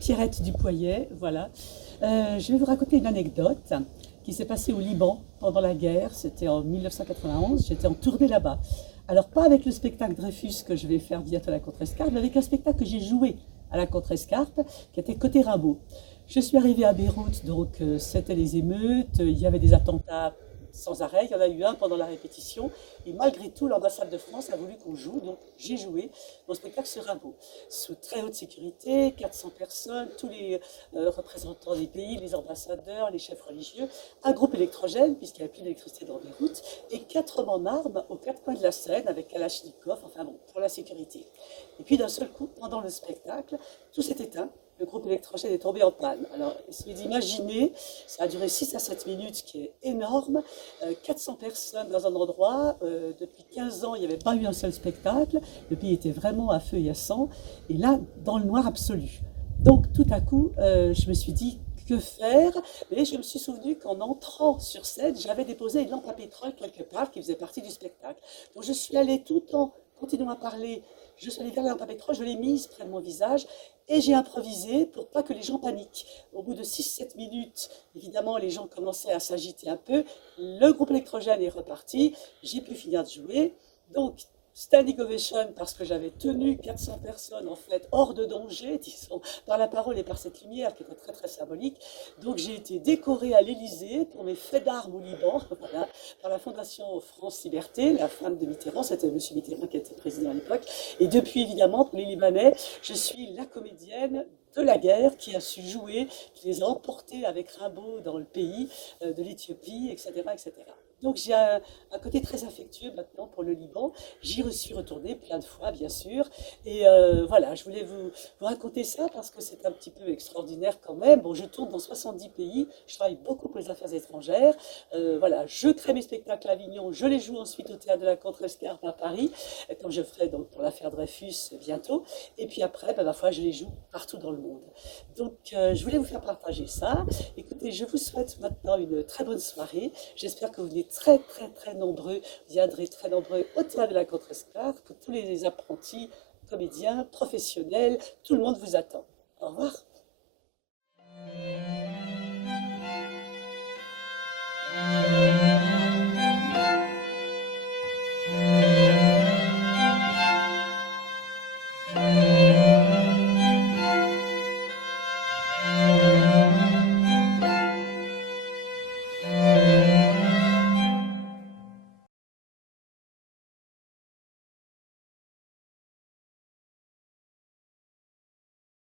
Pierrette Dupoyet, voilà. Je vais vous raconter une anecdote qui s'est passée au Liban pendant la guerre. C'était en 1991. J'étais en tournée là-bas. Alors, pas avec le spectacle Dreyfus que je vais faire bientôt à la Contrescarpe, mais avec un spectacle que j'ai joué à la Contrescarpe, qui était Côté Rimbaud. Je suis arrivée à Beyrouth, donc c'était les émeutes, il y avait des attentats sans arrêt, il y en a eu un pendant la répétition, et malgré tout, l'ambassade de France a voulu qu'on joue, donc j'ai joué mon spectacle sur Rimbaud, sous très haute sécurité, 400 personnes, tous les représentants des pays, les ambassadeurs, les chefs religieux, un groupe électrogène, puisqu'il n'y avait plus d'électricité dans Beyrouth, et 4 hommes en armes aux 4 coins de la scène, avec Kalachnikov, enfin bon, pour la sécurité. Et puis d'un seul coup, pendant le spectacle, tout s'est éteint. Le groupe électrogène est tombé en panne. Alors, essayez d'imaginer, ça a duré 6 à 7 minutes, ce qui est énorme. 400 personnes dans un endroit. Depuis 15 ans, il n'y avait pas eu un seul spectacle. Le pays était vraiment à feu et à sang. Et là, dans le noir absolu. Donc, tout à coup, je me suis dit, que faire? Mais je me suis souvenu qu'en entrant sur scène, j'avais déposé une lampe à pétrole quelque part qui faisait partie du spectacle. Donc, je suis allée tout en continuant à parler. Je suis allée vers la lampe à pétrole, je l'ai mise près de mon visage et j'ai improvisé pour pas que les gens paniquent. Au bout de 6 7 minutes, évidemment, les gens commençaient à s'agiter un peu. Le groupe électrogène est reparti. J'ai pu finir de jouer. Donc, standing ovation parce que j'avais tenu 400 personnes en fait hors de danger, disons, par la parole et par cette lumière qui était très très symbolique. Donc j'ai été décorée à l'Élysée pour mes faits d'armes au Liban, voilà, par la Fondation France Liberté, la femme de Mitterrand, c'était M. Mitterrand qui était président à l'époque. Et depuis évidemment pour les Libanais, je suis la comédienne de la guerre qui a su jouer, qui les a emportés avec Rimbaud dans le pays de l'Éthiopie, etc., etc. Donc j'ai un côté très affectueux maintenant pour le Liban. J'y suis retournée plein de fois, bien sûr. Et voilà, je voulais vous raconter ça parce que c'est un petit peu extraordinaire quand même. Bon, je tourne dans 70 pays, je travaille beaucoup pour les affaires étrangères. Voilà, je crée mes spectacles à Avignon, je les joue ensuite au Théâtre de la Contrescarpe à Paris, comme je ferai donc pour l'affaire Dreyfus bientôt. Et puis après, ben, ma foi, je les joue partout dans le monde. Donc je voulais vous faire partager ça. Écoutez, je vous souhaite maintenant une très bonne soirée. J'espère que vous venez très très très nombreux, viendrez très nombreux au théâtre de la Contrescarpe, pour tous les apprentis, comédiens, professionnels, tout le monde vous attend. Au revoir.